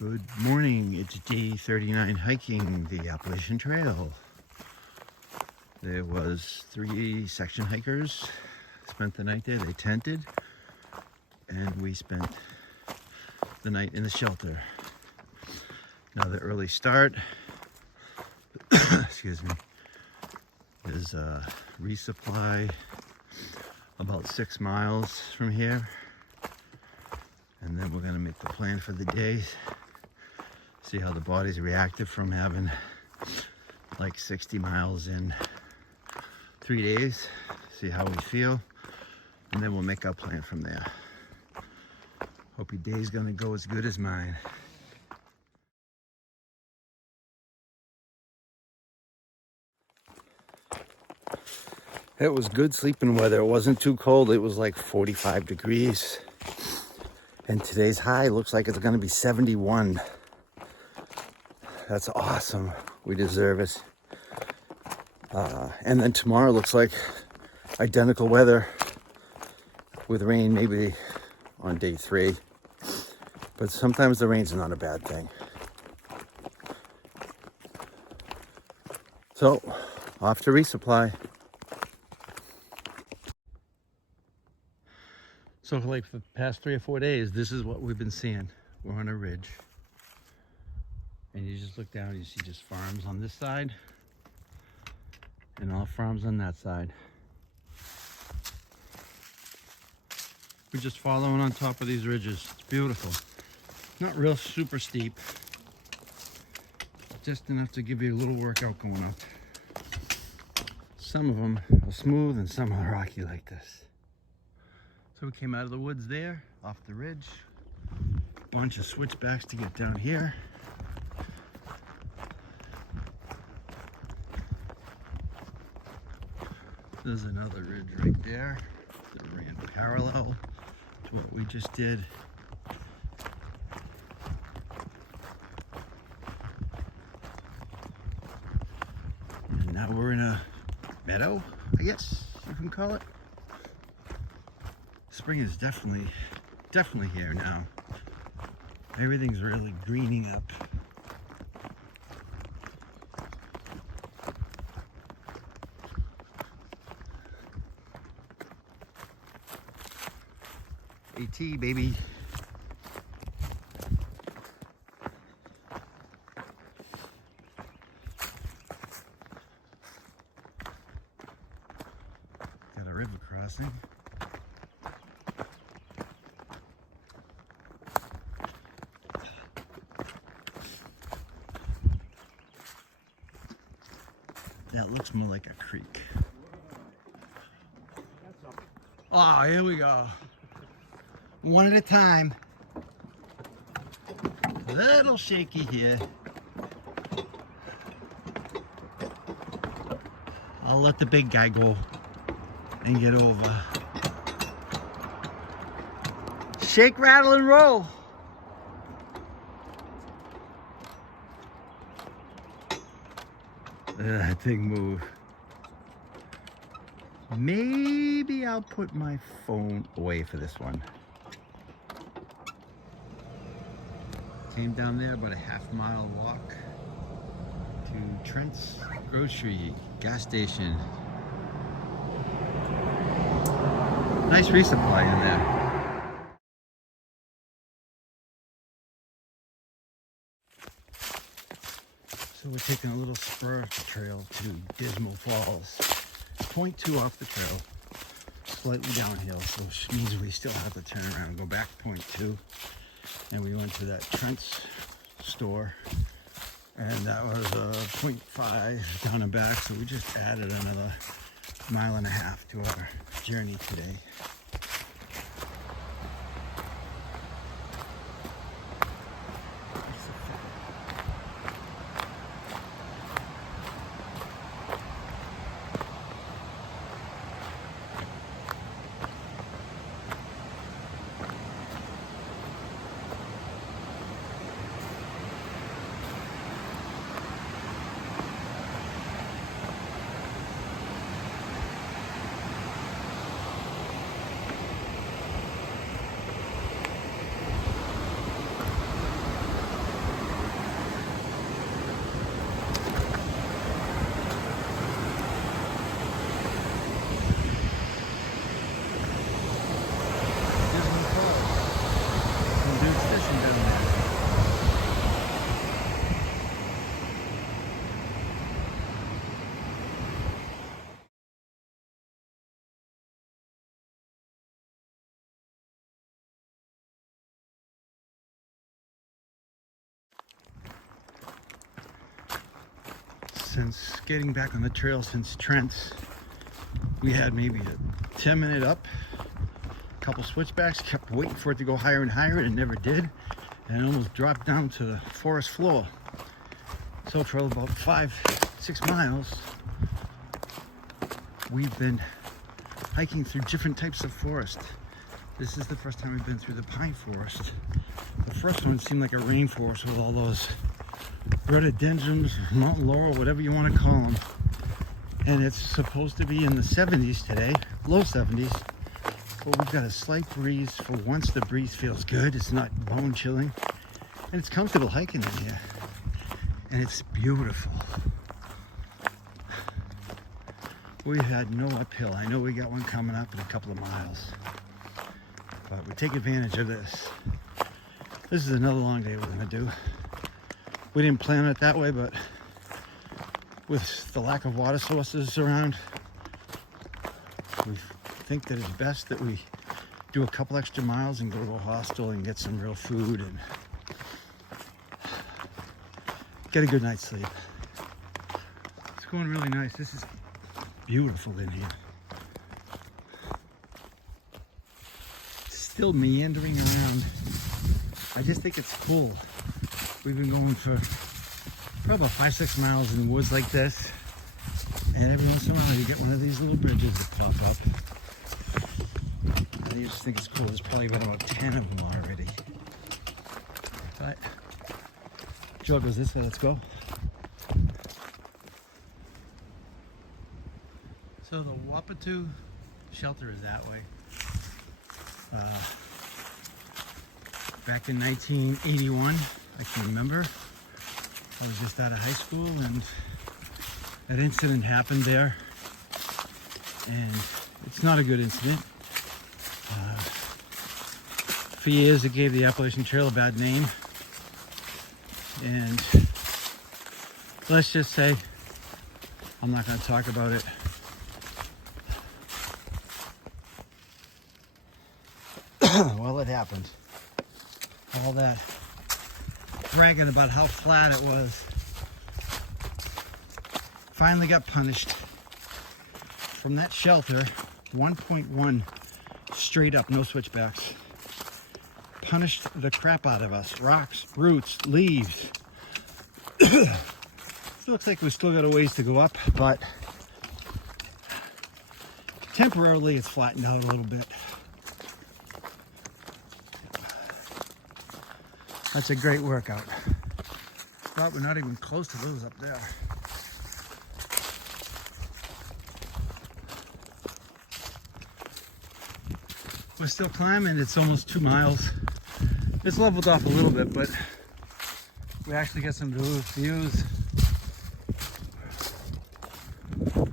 Good morning, it's day 39 hiking the Appalachian Trail. There was 3 section hikers, spent the night there, they tented, and we spent the night in the shelter. Another early start, excuse me, there's a resupply about 6 miles from here, and then we're gonna make the plan for the day. See how the body's reacted from having like 60 miles in 3 days. See how we feel, and then we'll make our plan from there. Hope your day's gonna go as good as mine. It was good sleeping weather. It wasn't too cold. It was like 45 degrees. And today's high looks like it's gonna be 71. That's awesome. We deserve it. And then tomorrow looks like identical weather with rain maybe on day 3. But sometimes the rain's not a bad thing. So, off to resupply. So like for the past 3 or 4 days, this is what we've been seeing. We're on a ridge. And you just look down, you see just farms on this side and all farms on that side. We're just following on top of these ridges. It's beautiful. Not real super steep, just enough to give you a little workout going up. Some of them are smooth and some are rocky like this. So we came out of the woods there, off the ridge. Bunch of switchbacks to get down here. There's another ridge right there that ran parallel to what we just did. And now we're in a meadow, I guess you can call it. Spring is definitely here now. Everything's really greening up. AT, baby. Got a river crossing. That looks more like a creek. Oh, here we go. One at a time. A little shaky here. I'll let the big guy go and get over. Shake, rattle, and roll. That thing move. Maybe I'll put my phone away for this one. Came down there about a half-mile walk to Trent's Grocery gas station. Nice resupply in there. So we're taking a little spur trail to Dismal Falls. 0.2 off the trail, slightly downhill, so which means we still have to turn around and go back 0.2. And we went to that Trent's store, and that was a 0.5 down and back, so we just added another 1.5 miles to our journey today. since getting back on the trail since Trent's. We had maybe a 10-minute up, a couple switchbacks, kept waiting for it to go higher and higher, and it never did, and it almost dropped down to the forest floor. So for about 5-6 miles, we've been hiking through different types of forest. This is the first time we've been through the pine forest. The first one seemed like a rainforest with all those rhododendrons, mountain laurel, whatever you want to call them. And it's supposed to be in the 70s today, low 70s. But we've got a slight breeze. For once, the breeze feels good. It's not bone chilling. And it's comfortable hiking in here. And it's beautiful. We had no uphill. I know we got one coming up in a couple of miles. But we take advantage of this. This is another long day we're going to do. We didn't plan it that way, but with the lack of water sources around, we think that it's best that we do a couple extra miles and go to a hostel and get some real food and get a good night's sleep. It's going really nice. This is beautiful in here. Still meandering around. I just think it's cool. We've been going for probably about 5-6 miles in the woods like this, and every once in a while you get one of these little bridges that pop up. And you just think it's cool. There's probably been about 10 of them already. But Joe goes this way. Let's go. So the Wapatu shelter is that way. Back in 1981, I can remember, I was just out of high school and that incident happened there, and it's not a good incident. For years it gave the Appalachian Trail a bad name, and let's just say I'm not going to talk about it. Well, it happened. All that bragging about how flat it was finally got punished. From that shelter, 1.1 straight up, no switchbacks. Punished the crap out of us. Rocks, roots, leaves. It looks like we still got a ways to go up, but temporarily it's flattened out a little bit. That's a great workout. But we're not even close to those up there. We're still climbing. It's almost 2 miles. It's leveled off a little bit, but we actually get some views.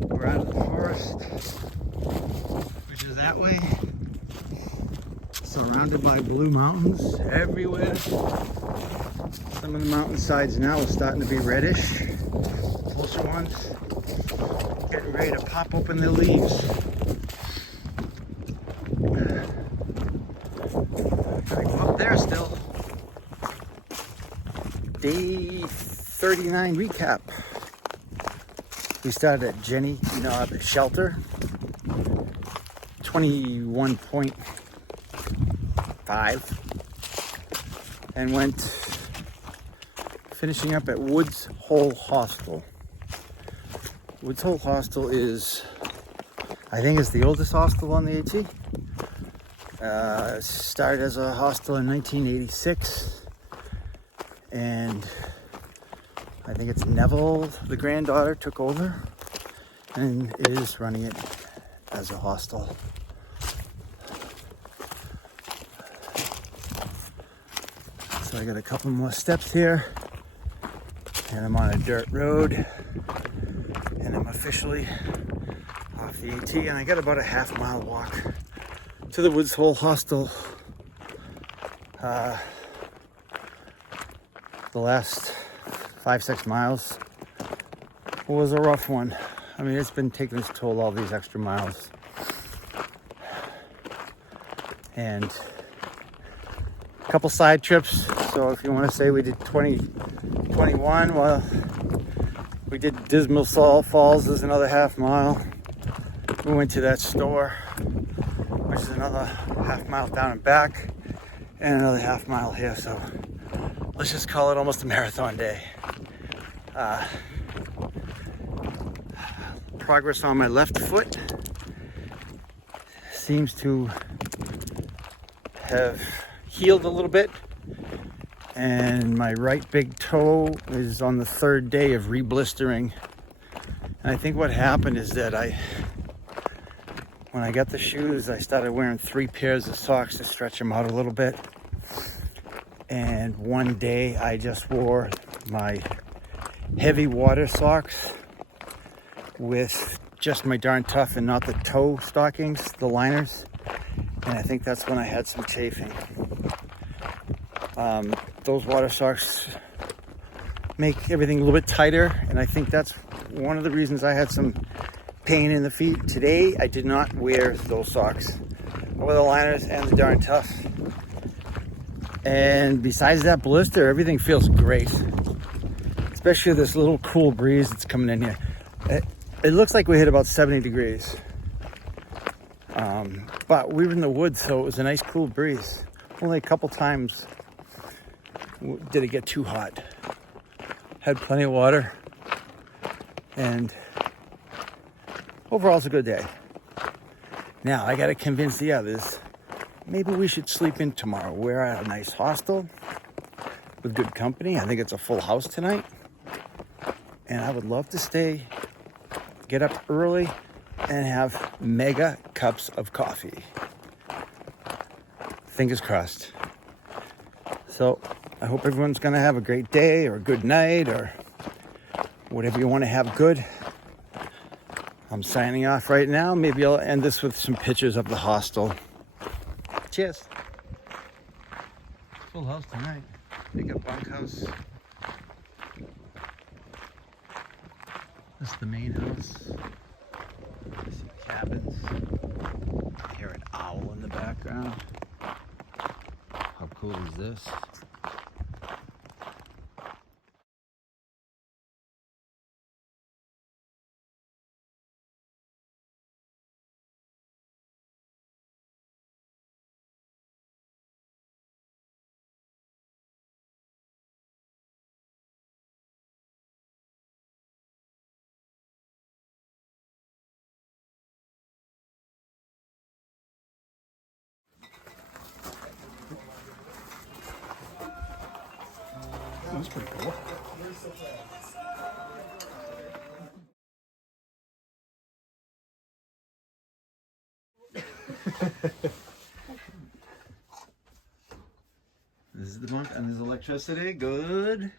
We're out of the forest, which is that way. Surrounded by blue mountains everywhere. Some of the mountainsides now are starting to be reddish. Closer ones getting ready to pop open their leaves. Gotta go up there still. Day 39 recap. We started at Jenny, the shelter. 21.5 and went finishing up at Woods Hole Hostel. Woods Hole Hostel is, I think it's the oldest hostel on the AT. Started as a hostel in 1986, and I think it's Neville, the granddaughter, took over and is running it as a hostel. So I got a couple more steps here, and I'm on a dirt road, and I'm officially off the AT, and I got about a half-mile walk to the Woods Hole Hostel. The last 5-6 miles was a rough one. I mean, it's been taking its toll, all these extra miles. And a couple side trips. So if you want to say we did 21, well, We did Dismal Falls, there's another half-mile. We went to that store, which is another half-mile down and back, and another half-mile here. So let's just call it almost a marathon day. Progress on my left foot seems to have healed a little bit, and my right big toe is on the third day of re-blistering. And I think what happened is that when I got the shoes, I started wearing 3 pairs of socks to stretch them out a little bit. And one day I just wore my heavy water socks with just my Darn Tough and not the toe stockings, the liners. And I think that's when I had some chafing. Those water socks make everything a little bit tighter, and I think that's one of the reasons I had some pain in the feet. Today, I did not wear those socks. I wore the liners and the Darn Tough. And besides that blister, everything feels great. Especially this little cool breeze that's coming in here. It looks like we hit about 70 degrees. But we were in the woods, so it was a nice cool breeze. Only a couple times did it get too hot. Had plenty of water. And overall, it's a good day. Now, I got to convince the others, maybe we should sleep in tomorrow. We're at a nice hostel with good company. I think it's a full house tonight. And I would love to stay, get up early, and have mega cups of coffee. Fingers crossed. So I hope everyone's going to have a great day or a good night or whatever you want to have good. I'm signing off right now. Maybe I'll end this with some pictures of the hostel. Cheers. Full house tonight. Big up bunkhouse. This is the main house. I see cabins. I hear an owl in the background. How cool is this? That's pretty cool. This is the bunk, and there's electricity. Good.